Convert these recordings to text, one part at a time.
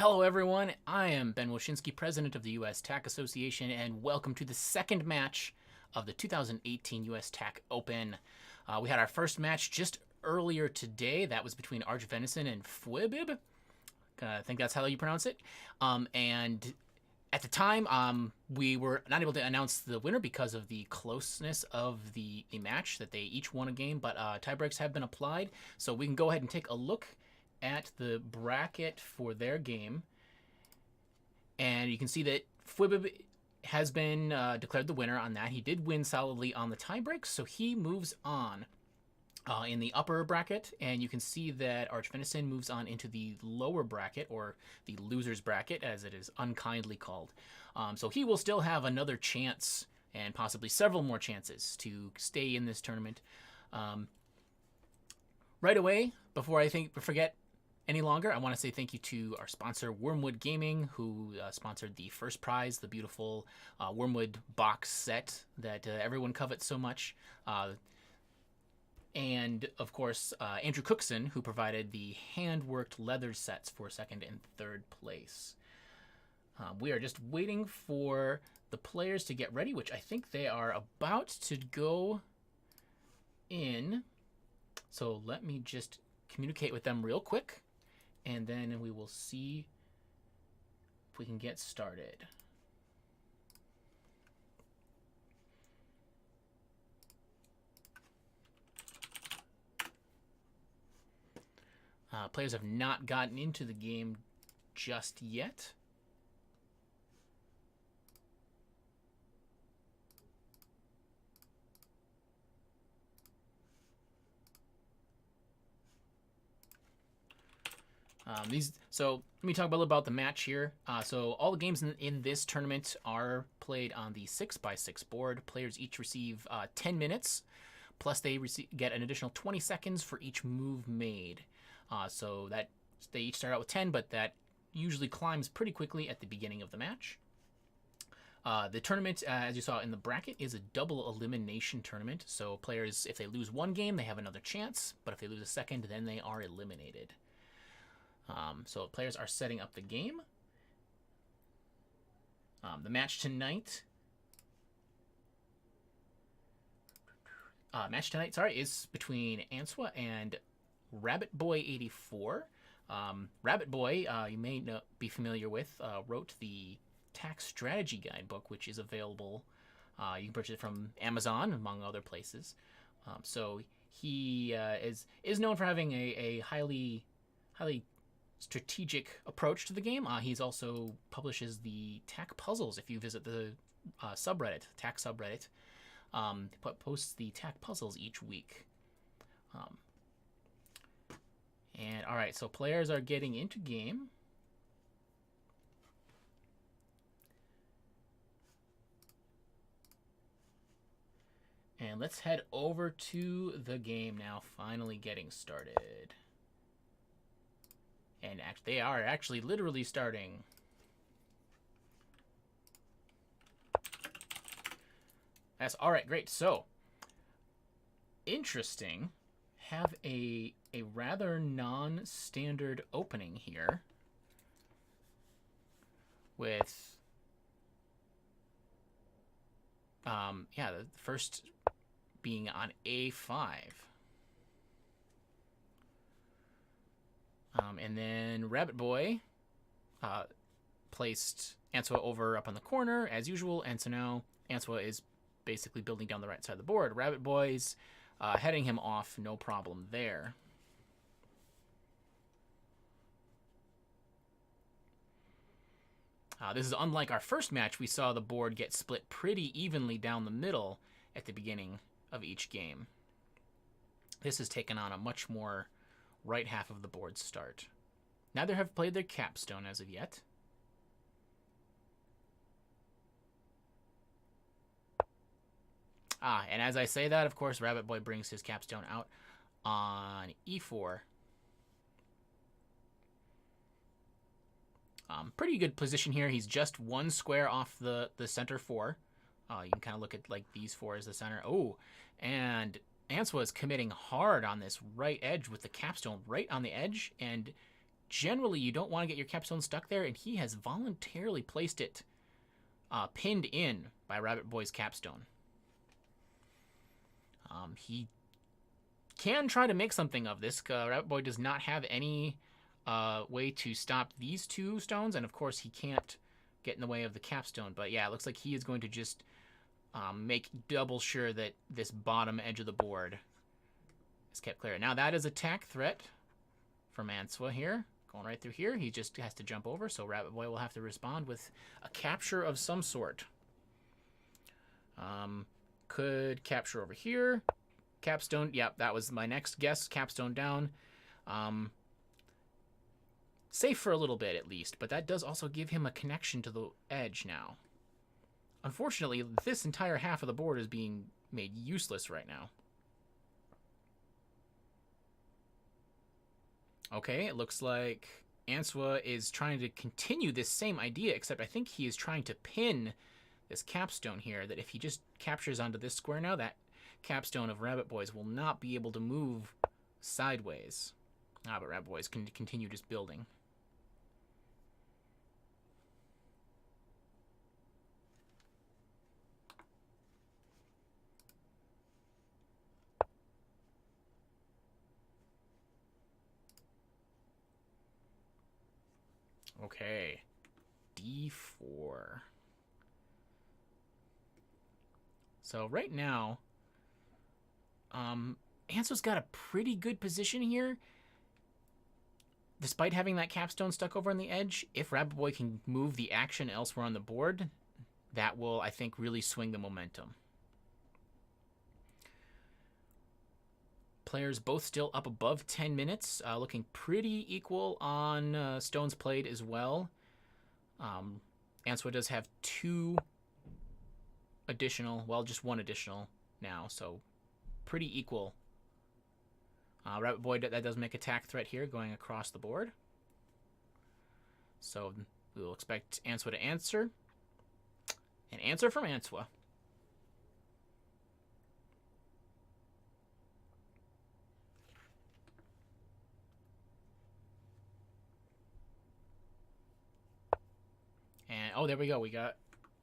Hello, everyone. I am Ben Wilshinsky, president of the U.S. TAC Association, and welcome to the second match of the 2018 U.S. TAC Open. We had our first match just earlier today. That was between Arch Venison and Fwibib. I think that's how you pronounce it. And at the time, we were not able to announce the winner because of the closeness of the match, that they each won a game, but tie breaks have been applied. So we can go ahead and take a look at the bracket for their game, and you can see that Fwibib has been declared the winner on that. He did win solidly on the tiebreak, so he moves on in the upper bracket, and you can see that Arch Venison moves on into the lower bracket, or the loser's bracket, as it is unkindly called. So he will still have another chance, and possibly several more chances, to stay in this tournament. Right away, before I forget any longer, I want to say thank you to our sponsor, Wormwood Gaming, who sponsored the first prize, the beautiful Wormwood box set that everyone covets so much. And, of course, Andrew Cookson, who provided the hand-worked leather sets for second and third place. We are just waiting for the players to get ready, which I think they are about to go in. So let me just communicate with them real quick, and then we will see if we can get started. Players have not gotten into the game just yet. So let me talk a little about the match here. So all the games in this tournament are played on the 6x6 board. Players each receive 10 minutes, plus they get an additional 20 seconds for each move made. So that they each start out with 10, but that usually climbs pretty quickly at the beginning of the match. The tournament, as you saw in the bracket, is a double elimination tournament. So players, if they lose one game, they have another chance, but if they lose a second, then they are eliminated. So players are setting up the game. The match tonight, is between Answa and rabbitboy84. rabbitboy, you may be familiar with, wrote the tax strategy guidebook, which is available. You can purchase it from Amazon, among other places. So he is known for having a highly strategic approach to the game. He's also publishes the TAC puzzles. If you visit the subreddit, TAC subreddit, posts the TAC puzzles each week. And all right, so players are getting into game. And let's head over to the game now, finally getting started. And they are actually literally starting. That's all right, great. So, interesting. Have a rather non-standard opening here with the first being on A5. And then Rabbit Boy placed Answa over up on the corner, as usual, and so now Answa is basically building down the right side of the board. Rabbit Boy's heading him off, no problem there. This is unlike our first match. We saw the board get split pretty evenly down the middle at the beginning of each game. This has taken on a much more right half of the board start. Neither have played their capstone as of yet. And as I say that, of course, Rabbit Boy brings his capstone out on E4. Pretty good position here. He's just one square off the center 4. You can kind of look at like these 4 as the center. Oh, and Answa is committing hard on this right edge with the capstone right on the edge, and generally you don't want to get your capstone stuck there, and he has voluntarily placed it pinned in by Rabbit Boy's capstone. He can try to make something of this. Rabbit Boy does not have any way to stop these two stones, and of course he can't get in the way of the capstone. But yeah, it looks like he is going to just make double sure that this bottom edge of the board is kept clear. Now that is attack threat from Answa here. Going right through here. He just has to jump over, so Rabbit Boy will have to respond with a capture of some sort. Could capture over here. Capstone, yep, that was my next guess. Capstone down. Safe for a little bit at least, but that does also give him a connection to the edge now. Unfortunately, this entire half of the board is being made useless right now. Okay, it looks like Answa is trying to continue this same idea, except I think he is trying to pin this capstone here, that if he just captures onto this square now, that capstone of Rabbit Boy's will not be able to move sideways. But Rabbit Boys can continue just building. Okay, D4. So right now, Answa's got a pretty good position here. Despite having that capstone stuck over on the edge, if Rabbit Boy can move the action elsewhere on the board, that will, I think, really swing the momentum. Players both still up above 10 minutes, looking pretty equal on stones played as well. Answa does have two additional, well, just one additional now, so pretty equal. Rabbit Boy, that does make attack threat here going across the board. So we will expect Answa to answer. An answer from Answa. And, oh, there we go. We got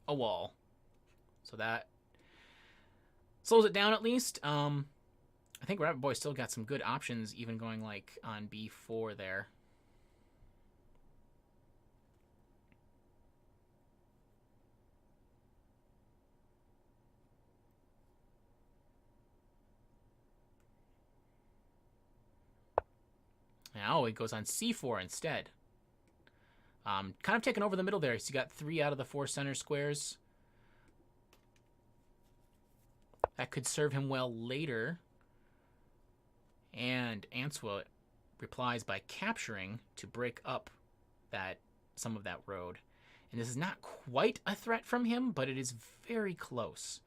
a wall. So that slows it down at least. I think Rabbit Boy still got some good options, even going like on B4 there. Now it goes on C4 instead. Kind of taking over the middle there. So you got 3 out of the 4 center squares. That could serve him well later. And Answa replies by capturing to break up some of that road. And this is not quite a threat from him, but it is very close.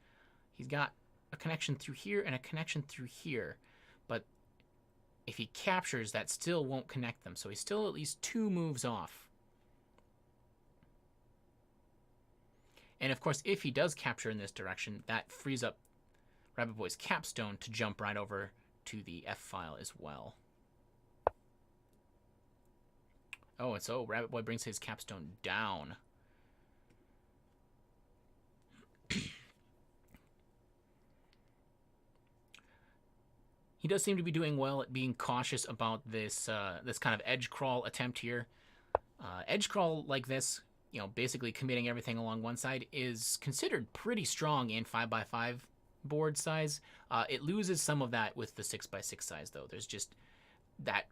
He's got a connection through here and a connection through here. But if he captures, that still won't connect them. So he's still at least 2 moves off. And of course, if he does capture in this direction, that frees up Rabbit Boy's capstone to jump right over to the F file as well. Oh, and so Rabbit Boy brings his capstone down. He does seem to be doing well at being cautious about this this kind of edge crawl attempt here. Edge crawl like this, you know, basically committing everything along one side, is considered pretty strong in 5x5 board size. It loses some of that with the 6x6 size, though. There's just that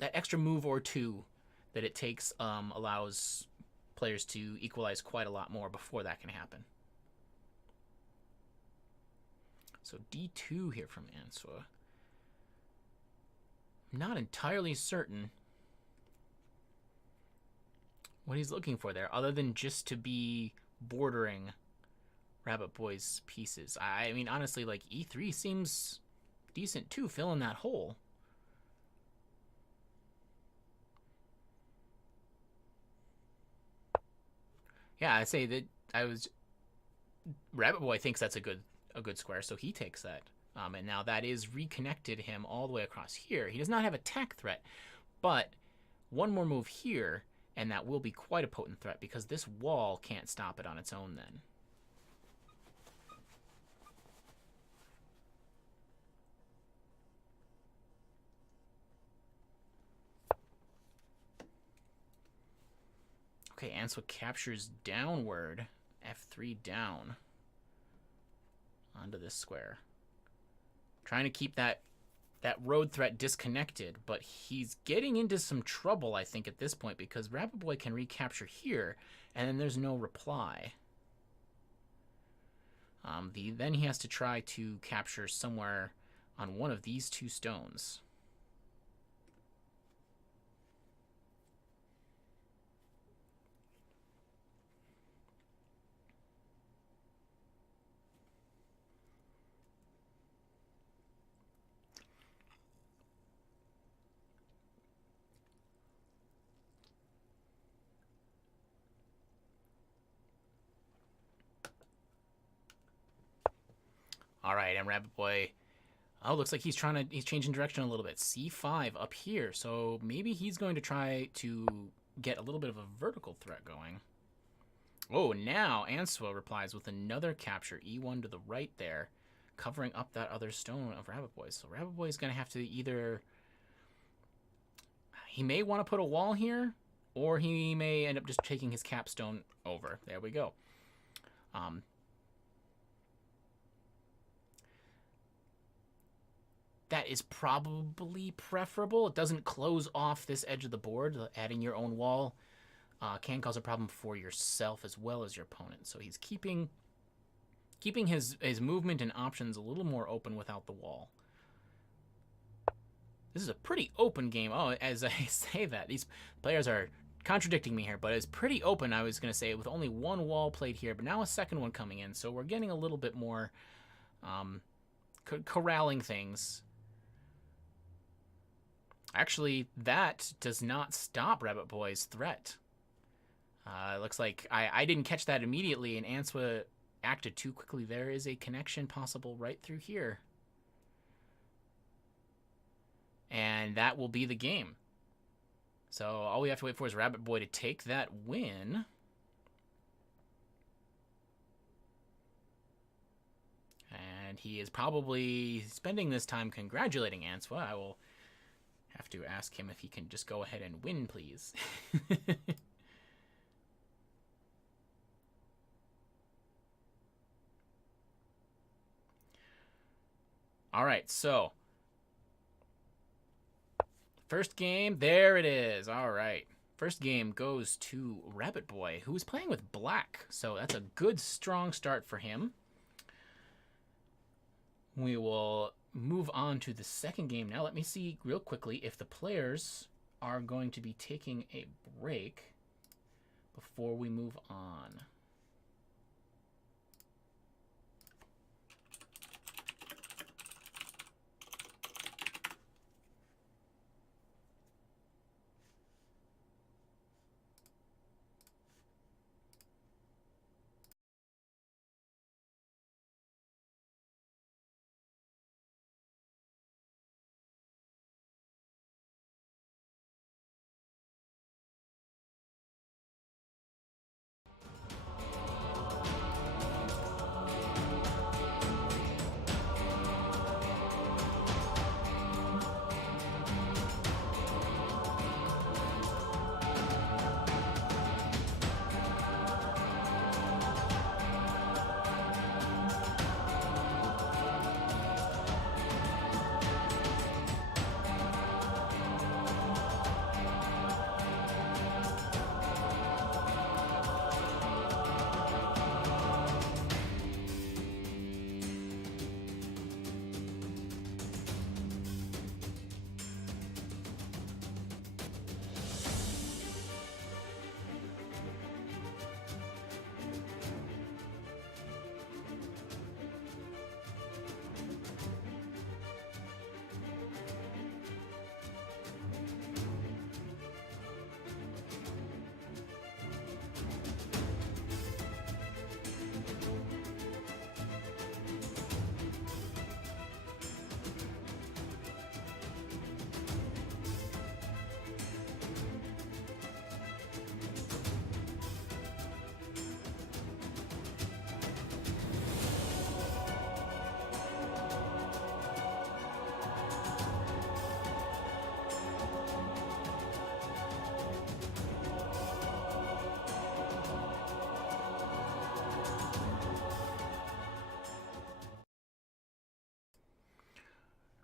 extra move or two that it takes allows players to equalize quite a lot more before that can happen. So D2 here from Answa. Not entirely certain what he's looking for there, other than just to be bordering Rabbit Boy's pieces. I mean, honestly, like, E3 seems decent too, filling that hole. Yeah, I say that Rabbit Boy thinks that's a good square, so he takes that. And now that is reconnected him all the way across here. He does not have attack threat, but one more move here, and that will be quite a potent threat because this wall can't stop it on its own then. Okay, Answa captures downward, F3 down onto this square. Trying to keep that road threat disconnected, but he's getting into some trouble, I think, at this point, because rabbitboy can recapture here, and then there's no reply. Then he has to try to capture somewhere on one of these two stones. All right, and rabbitboy, oh, looks like he's changing direction a little bit. C5 up here, so maybe he's going to try to get a little bit of a vertical threat going. Oh, now Answa replies with another capture, E1 to the right there, covering up that other stone of rabbitboy. So rabbitboy is going to have to either... He may want to put a wall here, or he may end up just taking his capstone over. There we go. That is probably preferable. It doesn't close off this edge of the board. Adding your own wall can cause a problem for yourself as well as your opponent. So he's keeping his movement and options a little more open without the wall. This is a pretty open game. Oh, as I say that, these players are contradicting me here, but it's pretty open, I was going to say, with only one wall played here, but now a second one coming in. So we're getting a little bit more corralling things. Actually, that does not stop rabbitboy's threat. Looks like I didn't catch that immediately, and Answa acted too quickly. There is a connection possible right through here. And that will be the game. So all we have to wait for is rabbitboy to take that win. And he is probably spending this time congratulating Answa. I will have to ask him if he can just go ahead and win, please. All right, so first game, there it is. All right. First game goes to rabbitboy, who is playing with black. So that's a good, strong start for him. We will move on to the second game now. Let me see real quickly if the players are going to be taking a break before we move on.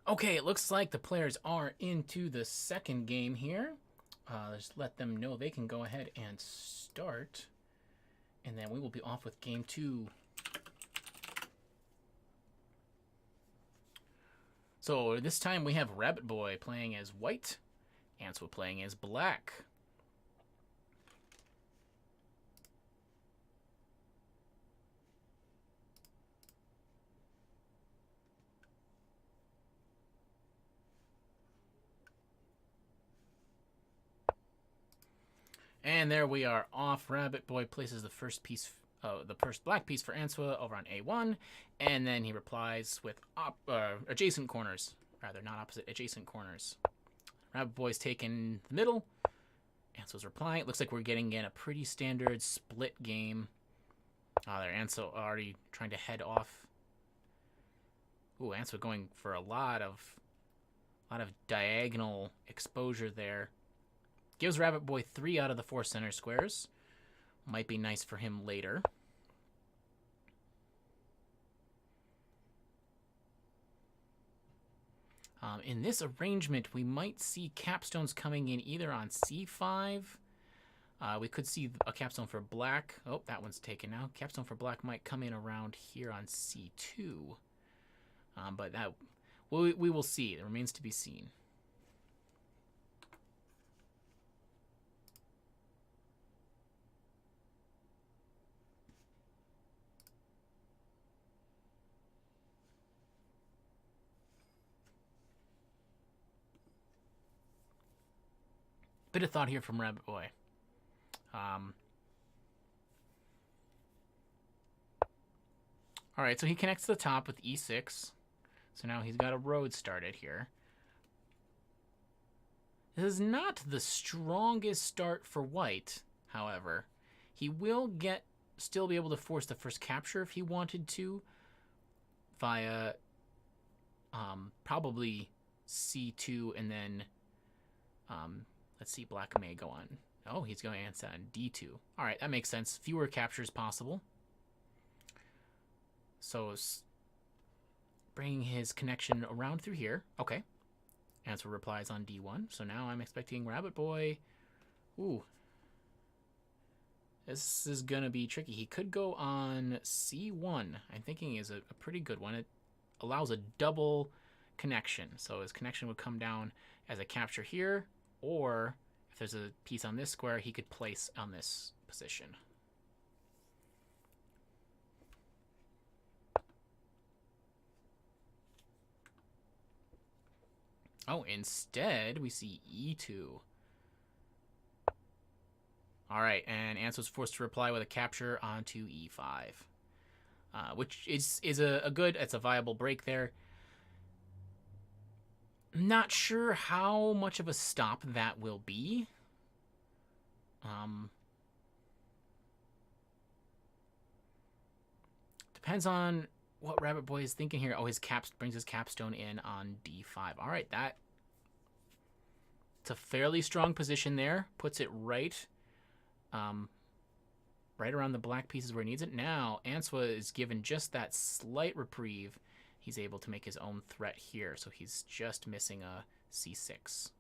Okay, it looks like the players are into the second game here. Just let them know they can go ahead and start. And then we will be off with game 2. So this time we have Rabbit Boy playing as white, Answa playing as black. And there we are off. Rabbit Boy places the first piece, the first black piece for Answa over on A1, and then he replies with adjacent corners. Rather, not opposite, adjacent corners. Rabbit Boy's taking the middle. Answa's replying. It looks like we're getting in a pretty standard split game. There, Answa already trying to head off. Ooh, Answa going for a lot of diagonal exposure there. Gives Rabbit Boy 3 out of the 4 center squares. Might be nice for him later. In this arrangement, we might see capstones coming in either on C5. We could see a capstone for black. Oh, that one's taken now. Capstone for black might come in around here on C2. But that we will see. It remains to be seen. Bit of thought here from Rabbit Boy. Alright, so he connects to the top with E6. So now he's got a road started here. This is not the strongest start for white, however. He will still be able to force the first capture if he wanted to via probably C2 and then let's see, black may go on. Oh, he's going on D2. All right, that makes sense. Fewer captures possible. So bringing his connection around through here. Okay. Answer replies on D1. So now I'm expecting Rabbit Boy. Ooh. This is going to be tricky. He could go on C1. I'm thinking is a pretty good one. It allows a double connection. So his connection would come down as a capture here, or if there's a piece on this square, he could place on this position. Oh, instead, we see E2. All right, and Answa's forced to reply with a capture onto E5, which is a good, it's a viable break there. Not sure how much of a stop that will be. Depends on what Rabbit Boy is thinking here. Oh, brings his capstone in on D5. All right, it's a fairly strong position there. Puts it right around the black pieces where he needs it. Now, Answa is given just that slight reprieve. He's able to make his own threat here, so he's just missing a C6.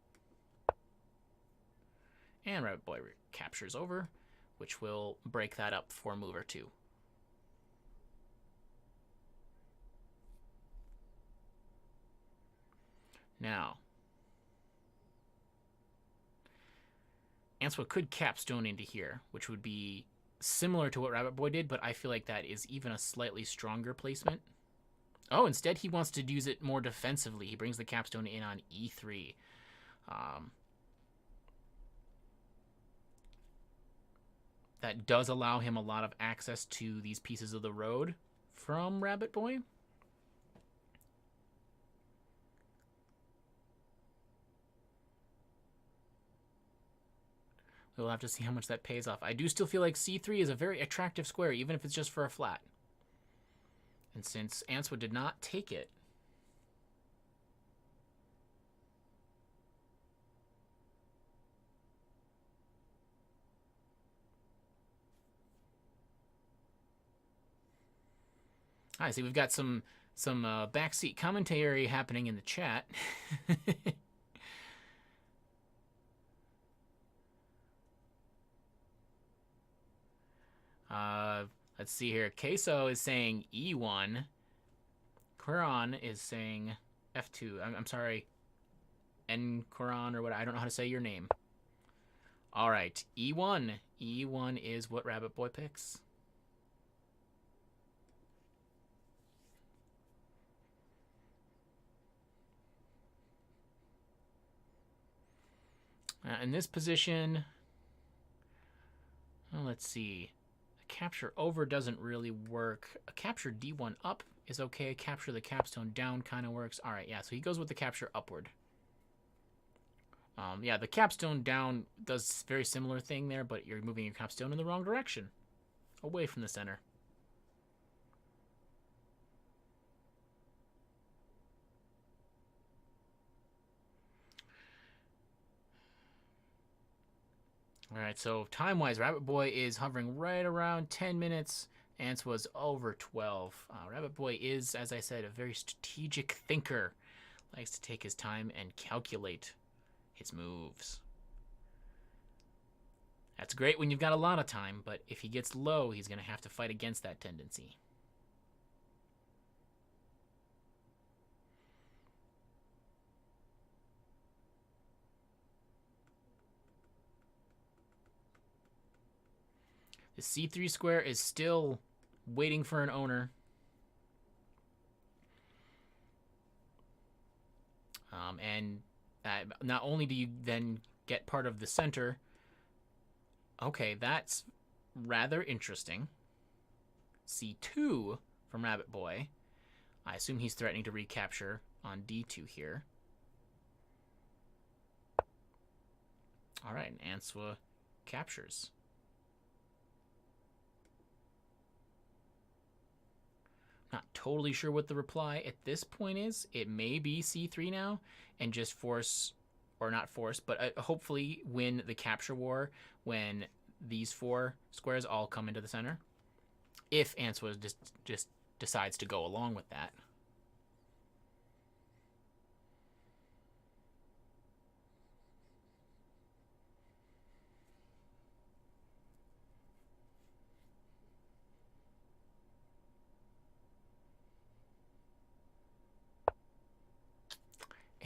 And Rabbit Boy captures over, which will break that up for mover 2. Now, Answa could capstone into here, which would be similar to what Rabbit Boy did, but I feel like that is even a slightly stronger placement. Oh, instead he wants to use it more defensively. He brings the capstone in on E3. That does allow him a lot of access to these pieces of the road from Rabbit Boy. We'll have to see how much that pays off. I do still feel like C3 is a very attractive square, even if it's just for a flat. And since Answa did not take it, I see we've got some some backseat commentary happening in the chat. Let's see here. Queso is saying E1. Quran is saying F2. I'm sorry. N Quran or what? I don't know how to say your name. All right, E1. E1 is what Rabbit Boy picks. In this position, well, let's see. A capture over doesn't really work. A capture D1 up is okay. Capture the capstone down kind of works. All right, yeah, so he goes with the capture upward. Yeah, the capstone down does very similar thing there, but you're moving your capstone in the wrong direction, away from the center. All right, so time-wise, Rabbit Boy is hovering right around 10 minutes. Answa's over 12. Rabbit Boy is, as I said, a very strategic thinker. Likes to take his time and calculate his moves. That's great when you've got a lot of time, but if he gets low, he's going to have to fight against that tendency. The C3 square is still waiting for an owner. And not only do you then get part of the center. Okay, that's rather interesting. C2 from Rabbit Boy. I assume he's threatening to recapture on D2 here. All right, and Answa captures. Not totally sure what the reply at this point is. It may be C3 now and just force, or not force, but hopefully win the capture war when these 4 squares all come into the center. If Answa just decides to go along with that.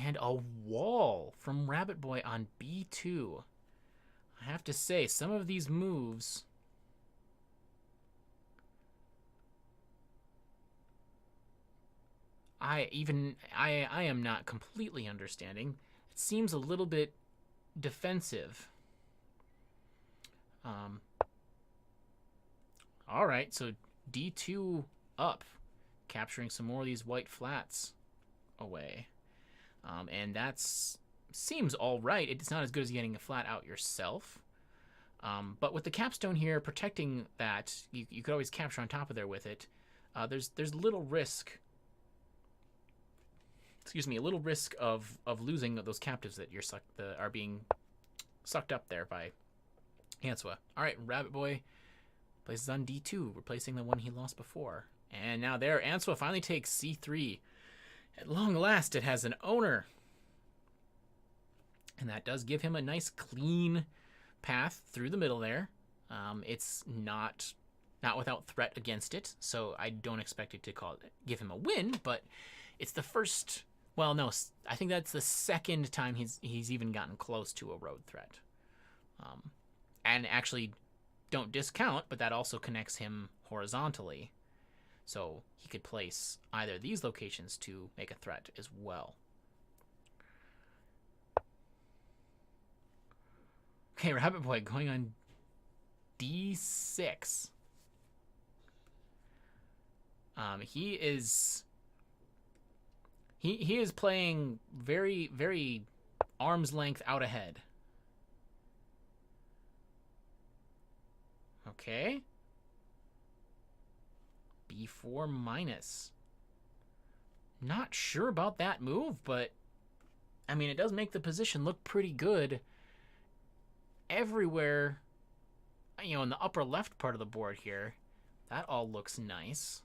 And a wall from Rabbit Boy on B2. I have to say, some of these moves I am not completely understanding. It seems a little bit defensive. All right, so D2 up, capturing some more of these white flats away. And that's seems all right. It's not as good as getting a flat out yourself. But with the capstone here protecting that, you could always capture on top of there with it. There's little risk. Excuse me, a little risk of losing those captives that are being sucked up there by Answa. All right, Rabbit Boy places on D2, replacing the one he lost before. And now there, Answa finally takes C3. At long last, it has an owner. And that does give him a nice clean path through the middle there. It's not without threat against it, so I don't expect it to give him a win, but it's the first, well, no, I think that's the second time he's even gotten close to a road threat. And actually, don't discount, but that also connects him horizontally. So he could place either of these locations to make a threat as well. Okay, Rabbit Boy going on D6. He is playing very, very arm's length out ahead. Okay. B4 minus. Not sure about that move, but I mean, it does make the position look pretty good everywhere. You know, in the upper left part of the board here, that all looks nice.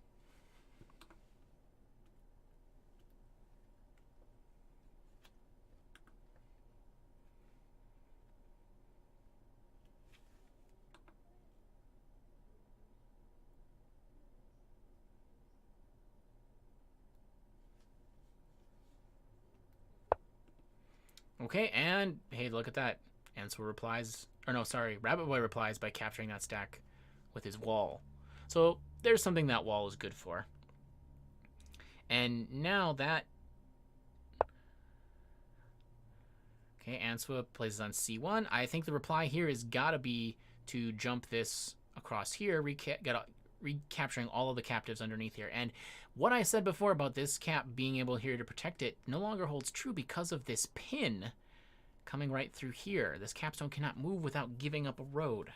Okay, and hey, look at that. Answa replies, or no, sorry, Rabbit Boy replies by capturing that stack with his wall. So there's something that wall is good for. And now that... Okay, Answa places on C1. I think the reply here has got to be to jump this across here, recapturing all of the captives underneath here. And what I said before about this cap being able here to protect it no longer holds true because of this pin coming right through here. This capstone cannot move without giving up a road.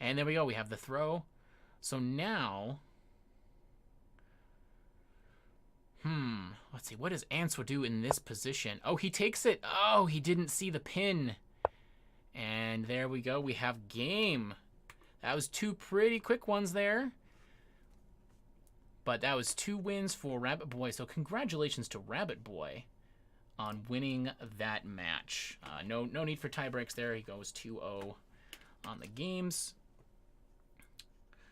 And there we go. We have the throw. So now... Let's see. What does Answa do in this position? Oh, he takes it. Oh, he didn't see the pin. And there we go. We have game. That was two pretty quick ones there. But that was 2 wins for Rabbit Boy. So congratulations to Rabbit Boy on winning that match. No need for tie breaks there. He goes 2-0 on the games.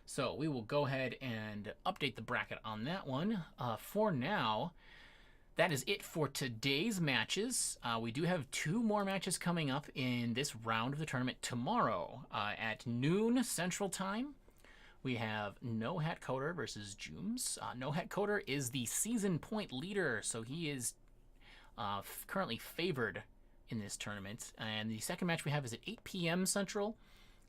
So we will go ahead and update the bracket on that one. For now, that is it for today's matches. We do have 2 more matches coming up in this round of the tournament tomorrow at noon Central Time. We have No Hat Coder versus Jooms. No Hat Coder is the season point leader, so he is currently favored in this tournament. And the second match we have is at 8 p.m. Central.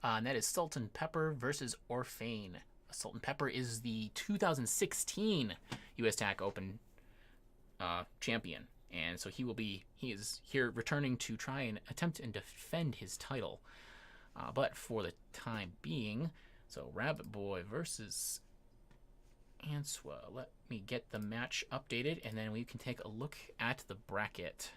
And that is Sultan Pepper versus Orphane. Sultan Pepper is the 2016 USTA Open champion. And so he is here returning to try and attempt and defend his title. But for the time being, so Rabbit Boy versus Answa. Let me get the match updated, and then we can take a look at the bracket.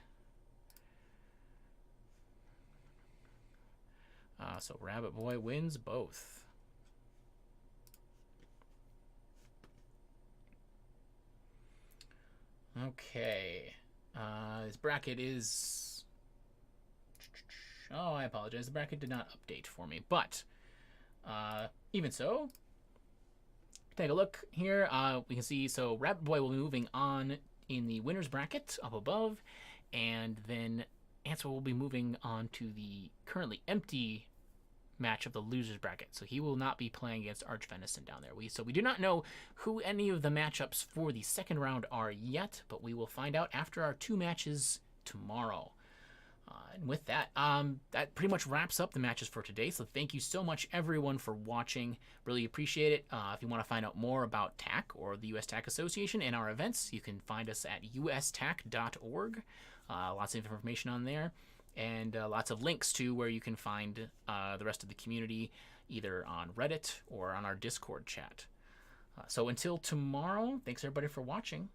So Rabbit Boy wins both. Okay. This bracket is... Oh, I apologize. The bracket did not update for me. But even so, take a look here. We can see, so Rabbit Boy will be moving on in the winner's bracket up above. And then Answa will be moving on to the currently empty match of the loser's bracket. So he will not be playing against Arch Venison down there. So we do not know who any of the matchups for the second round are yet, but we will find out after our 2 matches tomorrow. And with that, that pretty much wraps up the matches for today. So thank you so much, everyone, for watching. Really appreciate it. If you want to find out more about TAC or the US TAC Association and our events, you can find us at ustac.org. Lots of information on there. And lots of links to where you can find the rest of the community, either on Reddit or on our Discord chat. So until tomorrow, thanks everybody for watching.